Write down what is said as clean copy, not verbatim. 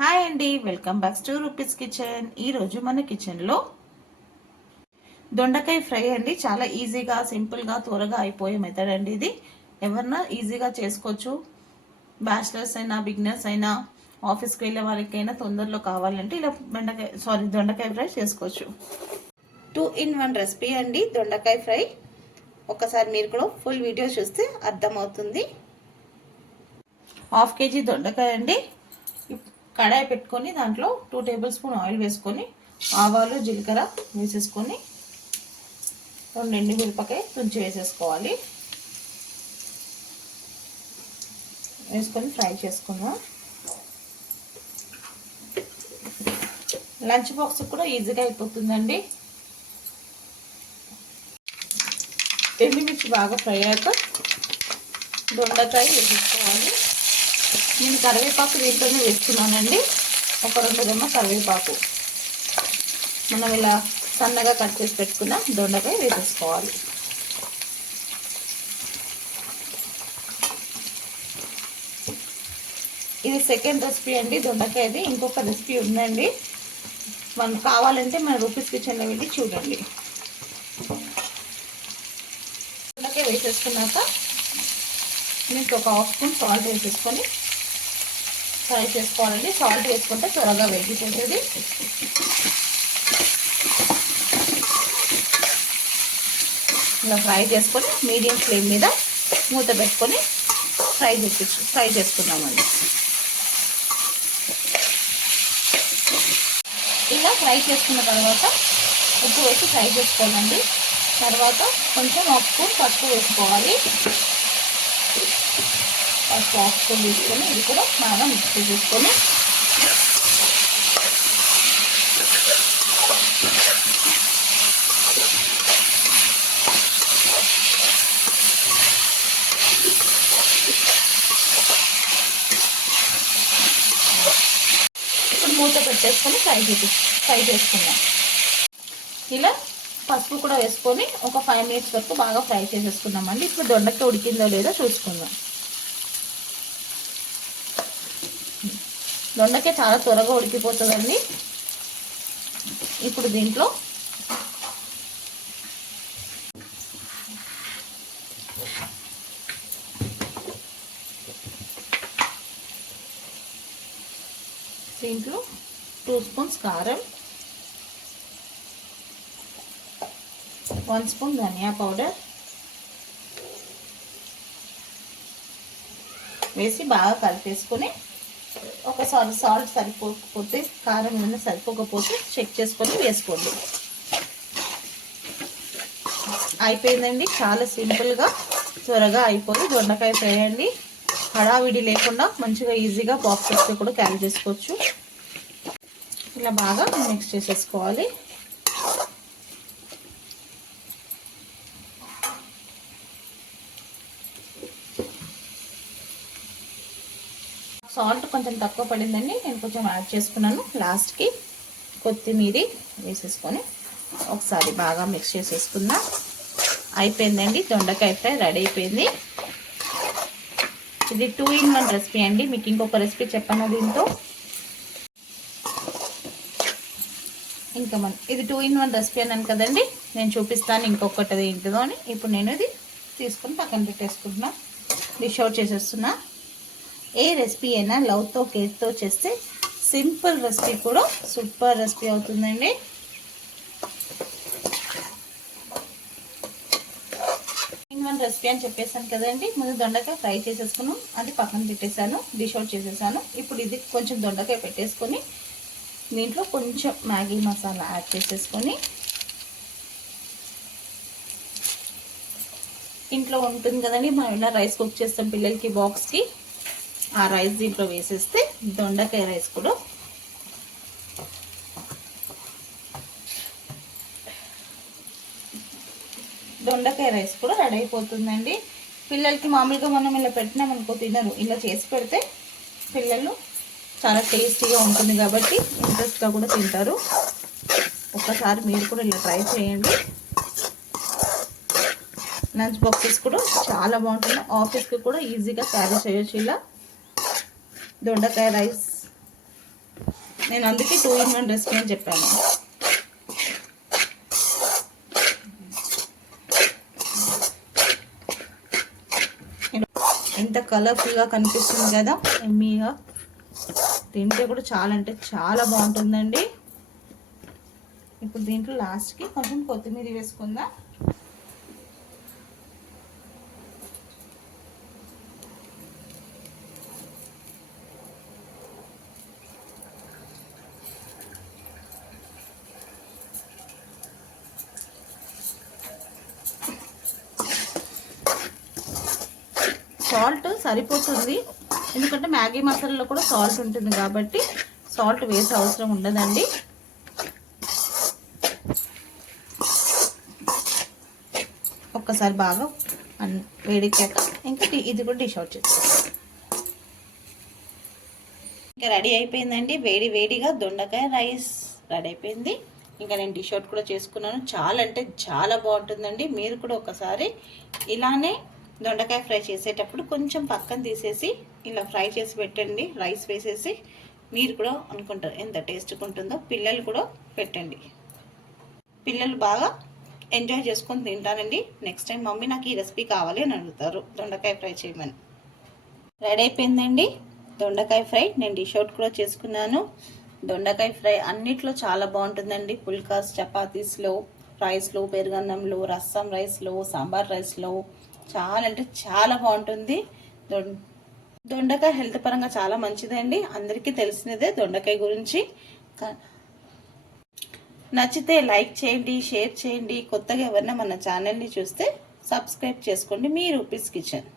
Hi అండి, welcome back to rupees kitchen. ఈరోజు మన కిచెన్లో దొండకాయ ఫ్రై అండి. చాలా ఈజీగా సింపుల్గా త్వరగా అయిపోయే మెథడ్ అండి ఇది. ఎవరన్నా ఈజీగా చేసుకోవచ్చు. బ్యాచిలర్స్ అయినా బిగినర్స్ అయినా ఆఫీస్కి వెళ్ళే వాళ్ళకైనా తొందరలో కావాలంటే ఇలా దొండకాయ ఫ్రై చేసుకోవచ్చు. 2-in-1 రెసిపీ అండి దొండకాయ ఫ్రై. ఒకసారి మీరు కూడా ఫుల్ వీడియో చూస్తే అర్థమవుతుంది. 1/2 kg దొండకాయ అండి. కడాయి పెట్టుకొని దాంట్లో 2 టేబుల్ స్పూన్ ఆయిల్ వేసుకొని ఆవాలు జీలకర్ర వేసేసుకొని 2 ఎండుమిరపకాయ తుంచి వేసేసుకోవాలి. వేసుకొని ఫ్రై చేసుకుందాం. లంచ్ బాక్స్ కూడా ఈజీగా అయిపోతుందండి. ఎండుమిర్చి బాగా ఫ్రై అయ్యాక దొండకాయ వేసేసుకోవాలి. నేను కరివేపాకు దీంట్లోనే వేసుకున్నానండి. ఒక 2 రెమ్మ కరివేపాకు మనం ఇలా సన్నగా కట్ చేసి పెట్టుకున్న దొండకాయ వేసేసుకోవాలి. ఇది సెకండ్ రెసిపీ అండి దొండకాయది. ఇంకొక రెసిపీ ఉందండి, మనం కావాలంటే మన రూపీస్ కిచెన్లో వెళ్ళి చూడండి. దొండకాయ వేసేసుకున్నాక మీకు ఒక 1/2 స్పూన్ సాల్ట్ వేసేసుకొని ఫ్రై చేసుకోవాలండి. సాల్ట్ వేసుకుంటే త్వరగా వేగిపోతుంది. ఇలా ఫ్రై చేసుకొని మీడియం ఫ్లేమ్ మీద మూత పెట్టుకొని ఫ్రై చేసుకున్నామండి. ఇలా ఫ్రై చేసుకున్న తర్వాత ఉప్పు వేసి ఫ్రై చేసుకోవాలండి. తర్వాత కొంచెం 1 స్పూన్ పసుపు వేసుకోవాలి. ఫస్ట్ 1 స్పూన్ తీసుకొని ఇది కూడా బాగా మిక్స్ చేసుకొని ఇప్పుడు మూత పెట్టేసుకొని ఫ్రై చేసుకుందాం. ఇలా పసుపు కూడా వేసుకొని ఒక 5 మినిట్స్ వరకు బాగా ఫ్రై చేసేసుకున్నామండి. ఇప్పుడు దొండకాయ ఉడికిందో లేదో చూసుకుందాం. దొండకాయ చాలా త్వరగా ఉడికిపోతుందండి. ఇప్పుడు దీంట్లో దీంట్లో 2 స్పూన్స్ కారం, 1 స్పూన్ ధనియా పౌడర్ వేసి బాగా కలిపేసుకొని ఒకసారి సాల్ట్ సరిపోకపోతే కారం ఏమైనా సరిపోకపోతే చెక్ చేసుకొని వేసుకోండి. అయిపోయిందండి. చాలా సింపుల్గా త్వరగా అయిపోయి దొండకాయ ఫ్రై అండి. హడావిడి లేకుండా మంచిగా ఈజీగా బాక్సెస్లో కూడా క్యారీ చేసుకోవచ్చు. ఇలా బాగా మిక్స్ చేసేసుకోవాలి. సాల్ట్ కొంచెం తక్కువ పడిందండి, నేను కొంచెం యాడ్ చేసుకున్నాను. లాస్ట్కి కొత్తిమీర వేసేసుకొని ఒకసారి బాగా మిక్స్ చేసేసుకుందాం. అయిపోయిందండి, దొండకాయ ఫ్రై రెడీ అయిపోయింది. ఇది 2-in-1 రెసిపీ అండి. మీకు ఇంకొక రెసిపీ చెప్పాను దీంతో. ఇంకా ఇది 2-in-1 రెసిపీ అన్నాను కదండి, నేను చూపిస్తాను ఇంకొకటి ఏంటిదో అని. ఇప్పుడు నేను ఇది తీసుకొని పక్కన పెట్టేసుకుంటున్నా, డిష్ అవుట్ చేసేస్తున్నా. ఏ రెసిపీ అయినా లవ్తో కేర్తో చేస్తే సింపుల్ రెసిపీ కూడా సూపర్ రెసిపీ అవుతుందండి. ఇన్-1 రెసిపీ అని చెప్పేసాను కదండి. ముందు దొండకాయ ఫ్రై చేసేసుకున్నాం, అది పక్కన పెట్టేశాను, డిష్ అవుట్ చేసేసాను. ఇప్పుడు ఇది కొంచెం దొండకాయ పెట్టేసుకొని దీంట్లో కొంచెం మ్యాగీ మసాలా యాడ్ చేసేసుకొని, ఇంట్లో ఉంటుంది కదండి మనం ఇలా రైస్ కుక్ చేస్తాం పిల్లలకి బాక్స్కి, ఆ రైస్ దీంట్లో వేసేస్తే దొండకాయ రైస్ కూడా రెడీ అయిపోతుందండి. పిల్లలకి మామూలుగా మనం ఇలా పెట్టినామనుకో తినరు. ఇలా చేసి పెడితే పిల్లలు చాలా టేస్టీగా ఉంటుంది కాబట్టి ఇంట్రెస్ట్గా కూడా తింటారు. ఒక్కసారి మీరు కూడా ఇలా ట్రై చేయండి. లంచ్ బాక్సెస్ కూడా చాలా బాగుంటుంది. ఆఫీస్కి కూడా ఈజీగా క్యారీ చేయొచ్చు ఇలా దొండకాయ రైస్. నేను అందుకే 2 in 1 రెసిపీ అని చెప్పాను. ఎంత కలర్ఫుల్గా కనిపిస్తుంది కదా, ఎమ్మీగా. తింటే కూడా చాలా అంటే చాలా బాగుంటుందండి. ఇప్పుడు దీంట్లో లాస్ట్కి కొంచెం కొత్తిమీర వేసుకుందాం. సాల్ట్ సరిపోతుంది, ఎందుకంటే మ్యాగీ మసాలాలో కూడా సాల్ట్ ఉంటుంది కాబట్టి సాల్ట్ వేసే అవసరం ఉండదండి. ఒక్కసారి బాగా వేడెక్కాక ఇంకా ఇది కూడా డిష్ అవుట్ చేస్తాం. ఇంకా రెడీ అయిపోయిందండి. వేడి వేడిగా దొండకాయ రైస్ రెడీ అయిపోయింది. ఇంకా నేను డిష్ అవుట్ కూడా చేసుకున్నాను. చాలా అంటే చాలా బాగుంటుందండి. మీరు కూడా ఒకసారి ఇలానే దొండకాయ ఫ్రై చేసేటప్పుడు కొంచెం పక్కన తీసేసి ఇలా ఫ్రై చేసి పెట్టండి, రైస్ వేసేసి. మీరు కూడా అనుకుంటారు ఎంత టేస్ట్గా ఉంటుందో. పిల్లలు కూడా పెట్టండి, పిల్లలు బాగా ఎంజాయ్ చేసుకొని తింటారండి. నెక్స్ట్ టైం మమ్మీ నాకు ఈ రెసిపీ కావాలి అని అడుగుతారు, దొండకాయ ఫ్రై చేయమని. రెడీ అయిపోయిందండి దొండకాయ ఫ్రై. నేను డిష్ అవుట్ కూడా చేసుకున్నాను. దొండకాయ ఫ్రై అన్నిట్లో చాలా బాగుంటుందండి. పుల్కాస్, చపాతీస్లో, రైస్లో, పెరుగన్నంలో, రసం రైస్లో, సాంబార్ రైస్లో చాలా అంటే చాలా బాగుంటుంది. దొండకాయ హెల్త్ పరంగా చాలా మంచిదండి. అందరికీ తెలిసినదే దొండకాయ గురించి. నచ్చితే లైక్ చేయండి, షేర్ చేయండి. కొత్తగా ఎవరైనా మన ఛానల్ని చూస్తే సబ్స్క్రైబ్ చేసుకోండి. మీ రూపీస్ కిచెన్.